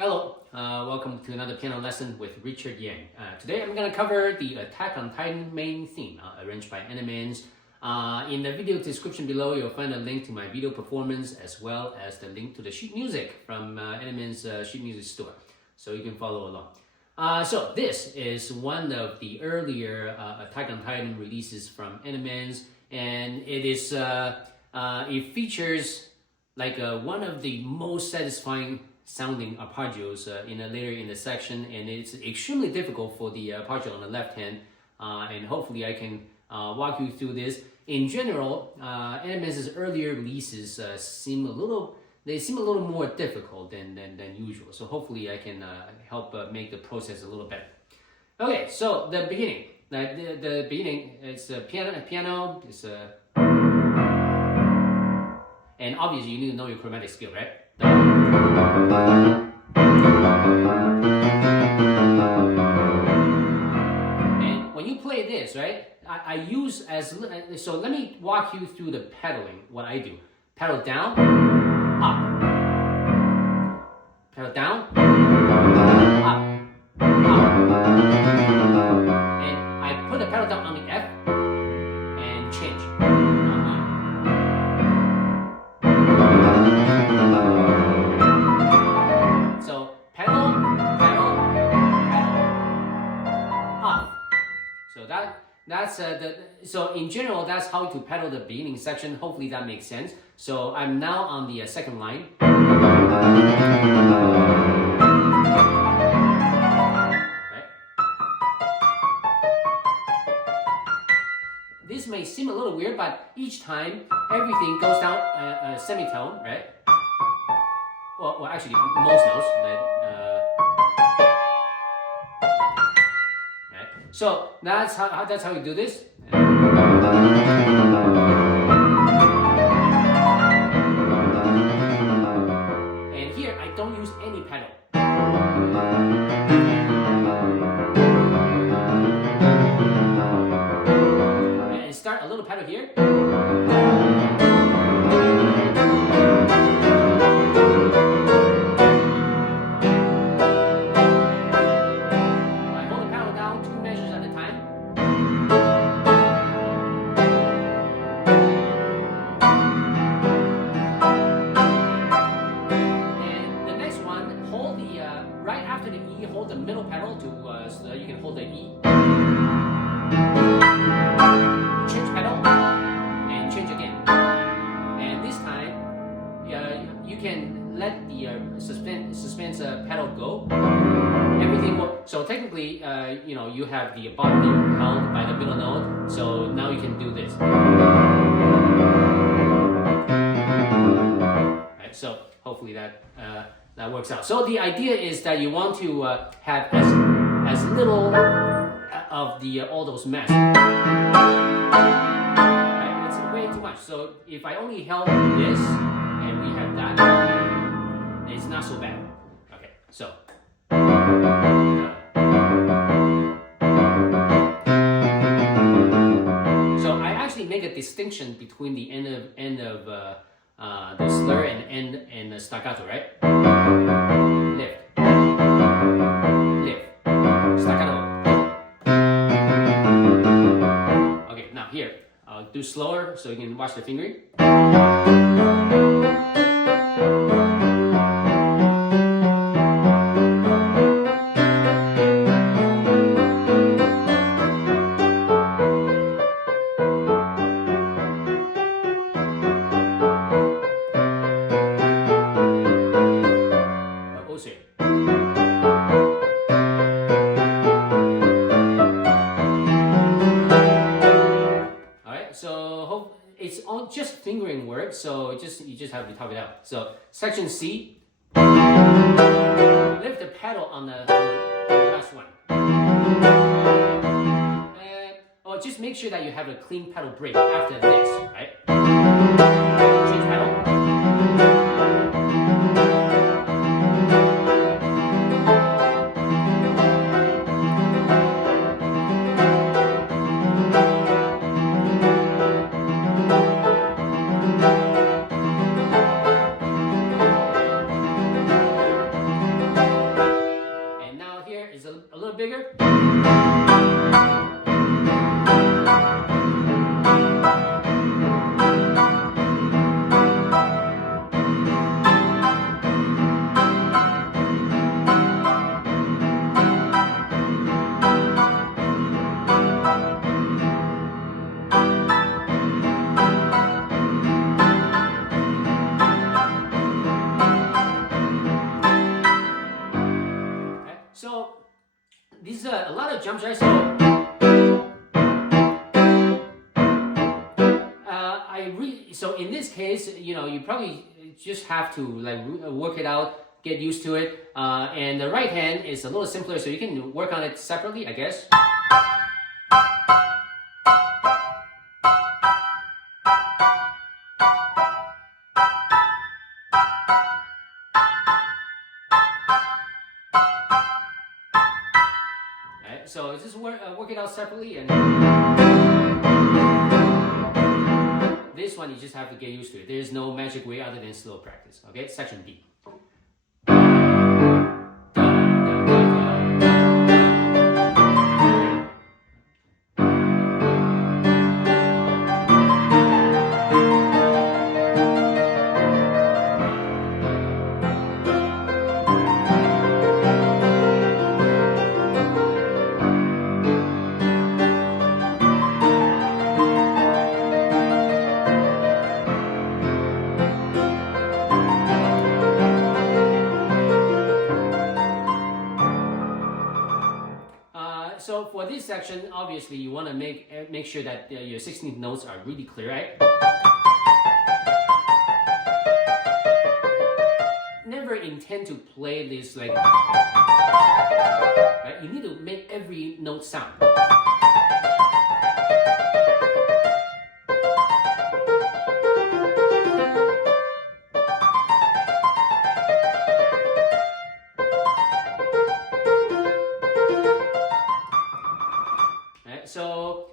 Hello, welcome to another piano lesson with Richard Yang. Today I'm going to cover the Attack on Titan main theme arranged by Animenz. In the video description below, you'll find a link to my video performance as well as the link to the sheet music from Animenz sheet music store, so you can follow along. So this is one of the earlier Attack on Titan releases from Animenz, and it features like one of the most satisfying sounding arpeggios later in the section, and it's extremely difficult for the arpeggio on the left hand, and hopefully I can walk you through this. In general, Animenz's earlier releases seem a little more difficult than usual, so hopefully I can help make the process a little better. Okay, so the beginning. The beginning, it's a piano, it's a... And obviously you need to know your chromatic scale, right? And when you play this, right, I use as, so let me walk you through the pedaling, what I do. Pedal down, up. Pedal down, up, up. And I put the pedal down on the F and change. So pedal, pedal, pedal, up. So so in general, that's how to pedal the beginning section. Hopefully that makes sense. So I'm now on the second line. Right? This may seem a little weird, but each time everything goes down a semitone, right? Well, actually, most notes. Right? So that's how you do this. And here I don't use any pedal. And start a little pedal here. Right after the E, hold the middle pedal so that you can hold the E. Change pedal and change again. And this time, you can let the suspense pedal go. Everything will. So technically, you have the bottom note held by the middle note. So now you can do this. Right. So hopefully that works out. So the idea is that you want to have as little of all those mess. Right? It's way too much. So if I only held this and we have that, it's not so bad. Okay, so. So I actually make a distinction between the end of the slur and the staccato, right? Lift, lift, staccato. Okay, now here, I'll do slower so you can watch the fingering. It's all just fingering work, so you just have to top it out. So section C, lift the pedal on the last one. Just make sure that you have a clean pedal break after this, right? Change pedal. So these are a lot of jumps, right? So in this case, you probably just have to like work it out, get used to it. And the right hand is a little simpler, so you can work on it separately, I guess. Right, so just work it out separately, and this one you just have to get used to it. There's no magic way other than slow practice. Okay, section D. So for this section, obviously you want to make sure that your 16th notes are really clear, right? Never intend to play this like, right? You need to make every note sound. So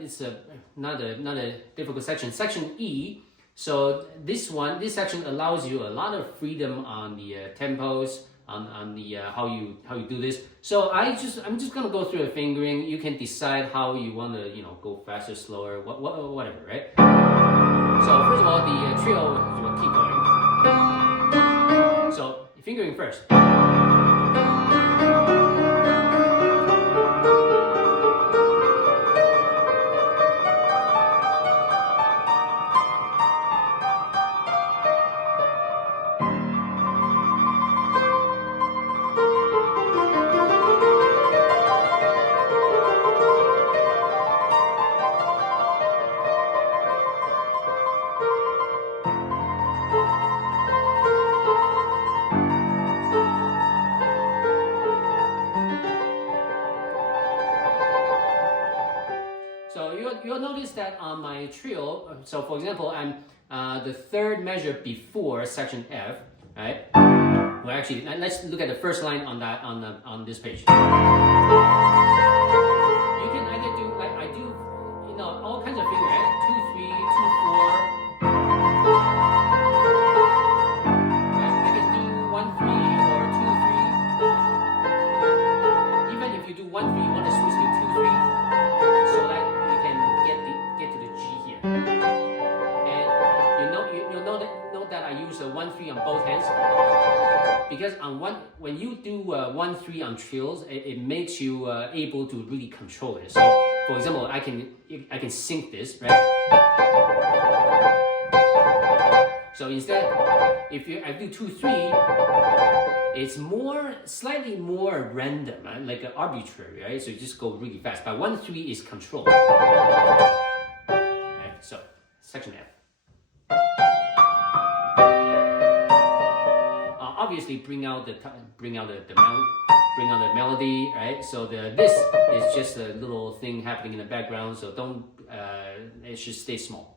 it's not a difficult section. Section E. So this section allows you a lot of freedom on the tempos, on the how you do this. So I'm just gonna go through a fingering. You can decide how you want to go faster, slower, whatever, right? So first of all, the trio will keep going. So fingering first. So you'll notice that on my trio, so for example, I'm the third measure before section F, right? Well, actually, let's look at the first line on this page. You can either do like I do, all kinds of fingers, right? 2, 3, 2, 4. Right? I can do 1, 3 or 2, 3. Even if you do 1, 3, you want to switch to 2, 3, so that you can get to the G here. And you'll note that I use a 1, 3 on both hands. Because when you do 1, 3 on trills, it makes you able to really control it. So, for example, I can sync this, right? So instead, if I do 2, 3, it's slightly more random, right? Like arbitrary, right? So you just go really fast. But 1, 3 is controlled. Right? So section F. Obviously, bring out the melody, right? So this is just a little thing happening in the background. So don't it should stay small.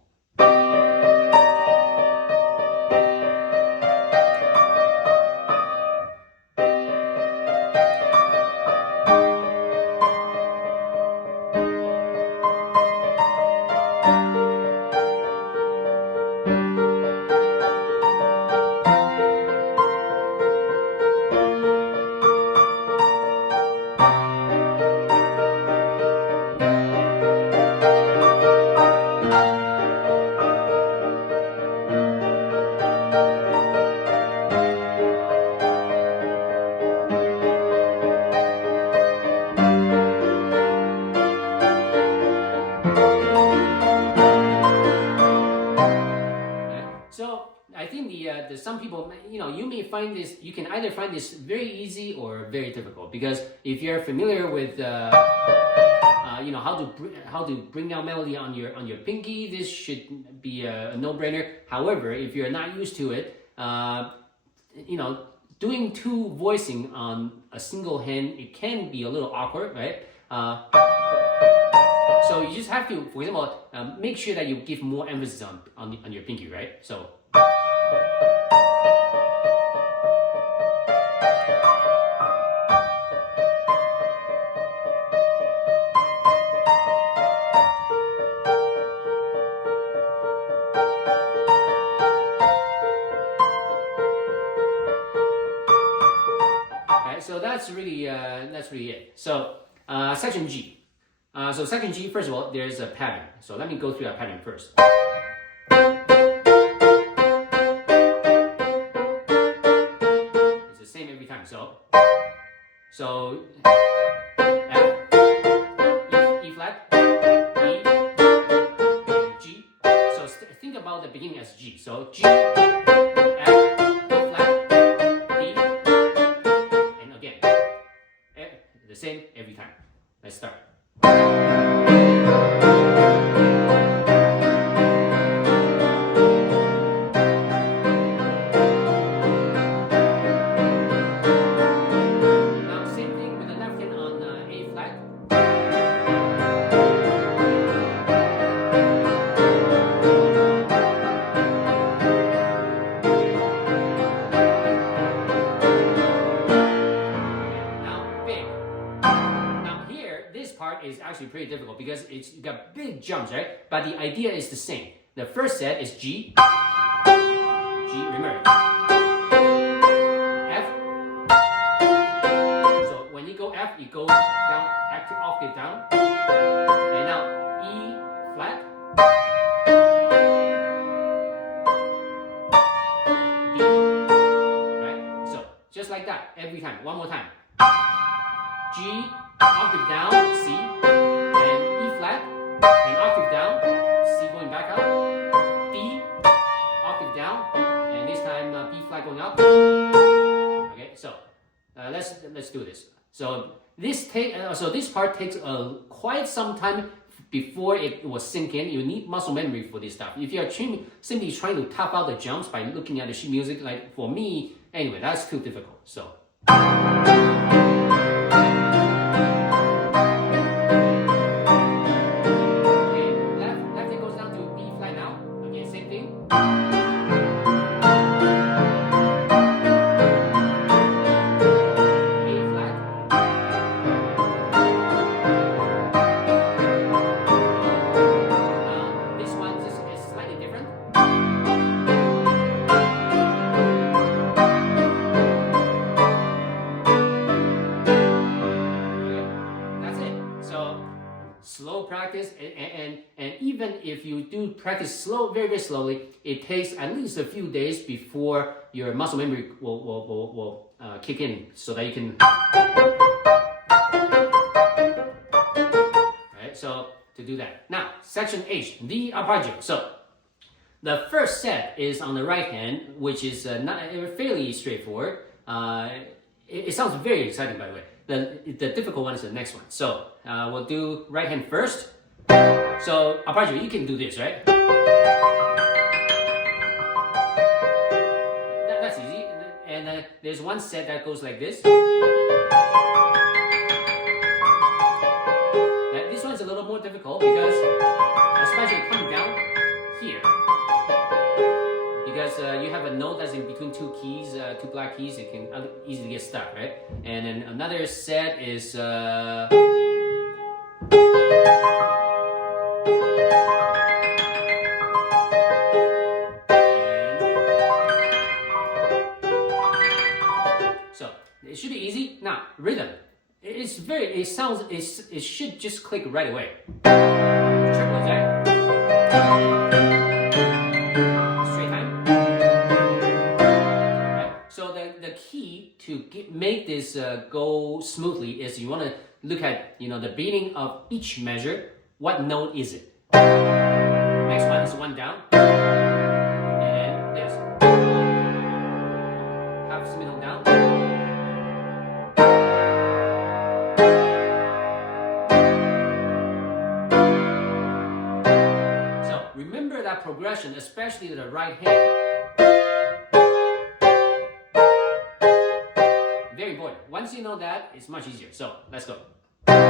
may find this, you can either find this very easy or very difficult, because if you're familiar with how to bring down melody on your pinky, this should be a no-brainer. However, if you're not used to it, doing two voicing on a single hand, it can be a little awkward, right? So you just have to, for example, make sure that you give more emphasis on your pinky, right? So. So that's really it. So section G. So section G, first of all, there's a pattern. So let me go through that pattern first. It's the same every time. So F, E flat, E, and G. So think about the beginning as G. So G, the same every time. Let's start. Now same thing with the left hand on A flat. Is actually pretty difficult because it's got big jumps, right? But the idea is the same. The first set is G, remember, F. So when you go F, you go down, active octave down, and now E flat, D, right? So just like that every time. One more time. G, octave down, C, and E flat, and octave down, C going back up, D, octave down, and this time B flat going up. Okay, so let's do this. So this part takes quite some time before it will sink in. You need muscle memory for this stuff. If you are simply trying to tap out the jumps by looking at the sheet music, like for me, anyway, that's too difficult. So. Slow practice, and even if you do practice very, very slowly, it takes at least a few days before your muscle memory will kick in, so that you can. Right, so to do that. Now, section H, the arpeggio. So the first set is on the right hand, which is fairly straightforward. It sounds very exciting, by the way. The difficult one is the next one. So we'll do right hand first. So arpeggio, you can do this, right? That's easy. And there's one set that goes like this. This one's a little more difficult because, especially coming down here, because you have a note that's in between two keys, two black keys, it can easily get stuck, right? And then another set is so it should be easy. Now rhythm, it should just click right away. Triplets, right? To make this go smoothly is you want to look at the beginning of each measure. What note is it? Next one is one down, and then this. Have that progression, especially to the right hand. Very important. Once you know that, it's much easier. So let's go. Straight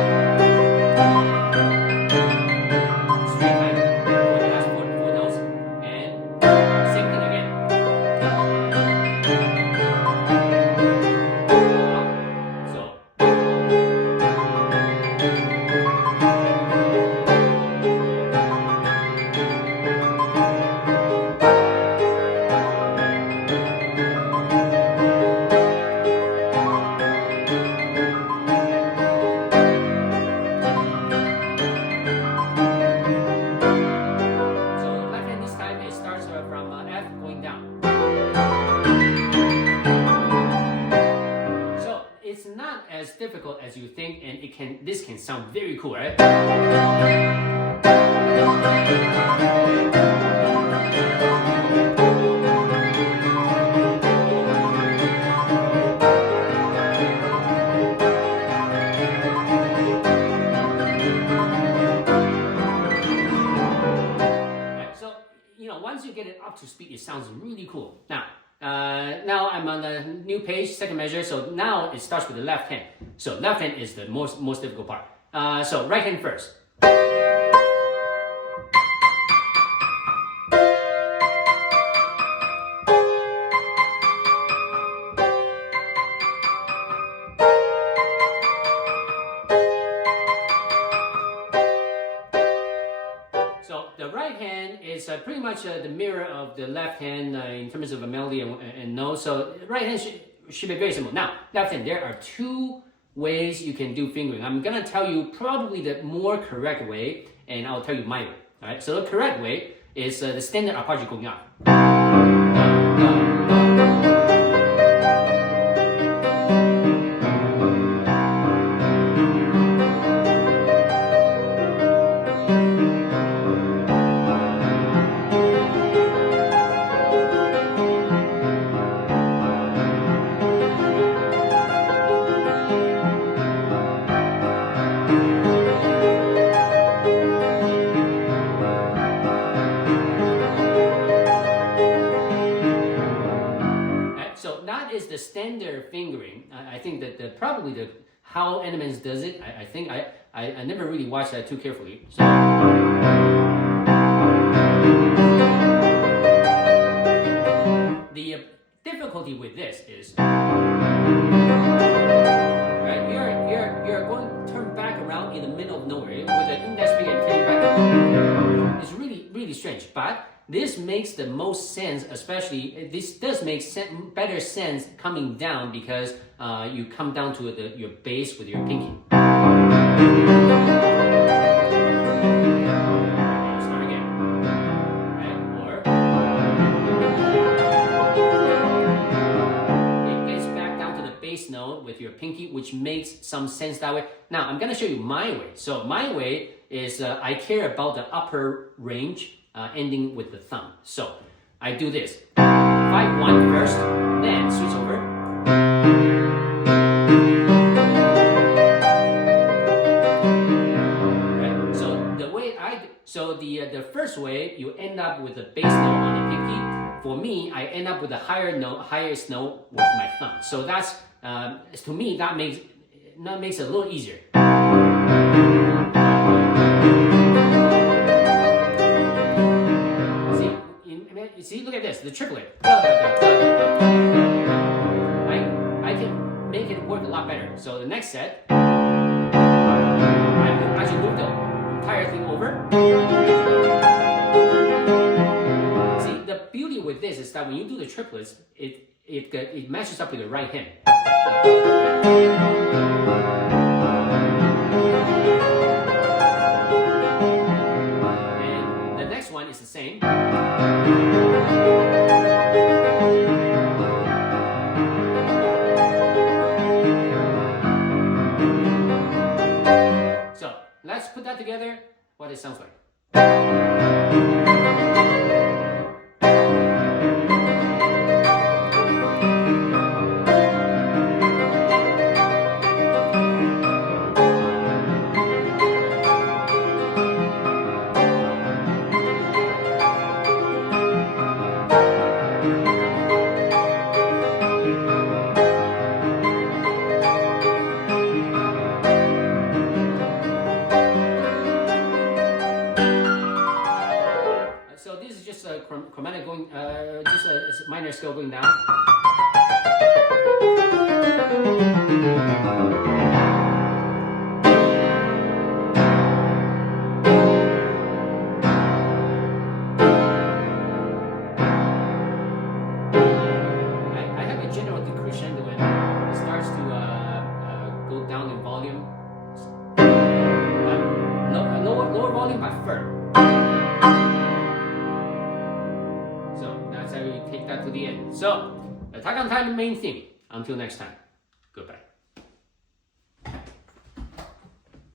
line for the last four notes, and same thing again. So. It's not as difficult as you think, and this can sound very cool, right? So, once you get it up to speed, it sounds really cool. Now I'm on the new page, second measure. So now it starts with the left hand. So left hand is the most difficult part. So right hand first. So the right hand is pretty much the mirror of the left hand in terms of a melody and note. So right hand should be very simple. Now, left hand, there are two ways you can do fingering. I'm gonna tell you probably the more correct way, and I'll tell you my way. All right. So the correct way is the standard arpeggio going up. Is the standard fingering. I think that probably how Animenz does it. I think I never really watched that too carefully. So, the difficulty with this is right. You're going to turn back around in the middle of nowhere with the index finger and turning back. It's really strange, but this makes the most sense, especially this does make better sense coming down because you come down to your base with your pinky. Start again, right? Or it gets back down to the bass note with your pinky, which makes some sense that way. Now I'm gonna show you my way. So my way is I care about the upper range. Ending with the thumb. So I do this 5-1 first, then switch over. Right. So the way the first way you end up with the bass note on the pinky. For me, I end up with the highest note with my thumb. So that's to me that makes it a little easier. See, look at this, the triplet. I can make it work a lot better. So the next set, I should move the entire thing over. See, the beauty with this is that when you do the triplets, it matches up with the right hand. And the next one is the same. So let's put that together, what it sounds like. go down in volume, but lower volume but firm. So that's how you take that to the end. So, Attack on Titan main theme. Until next time, goodbye.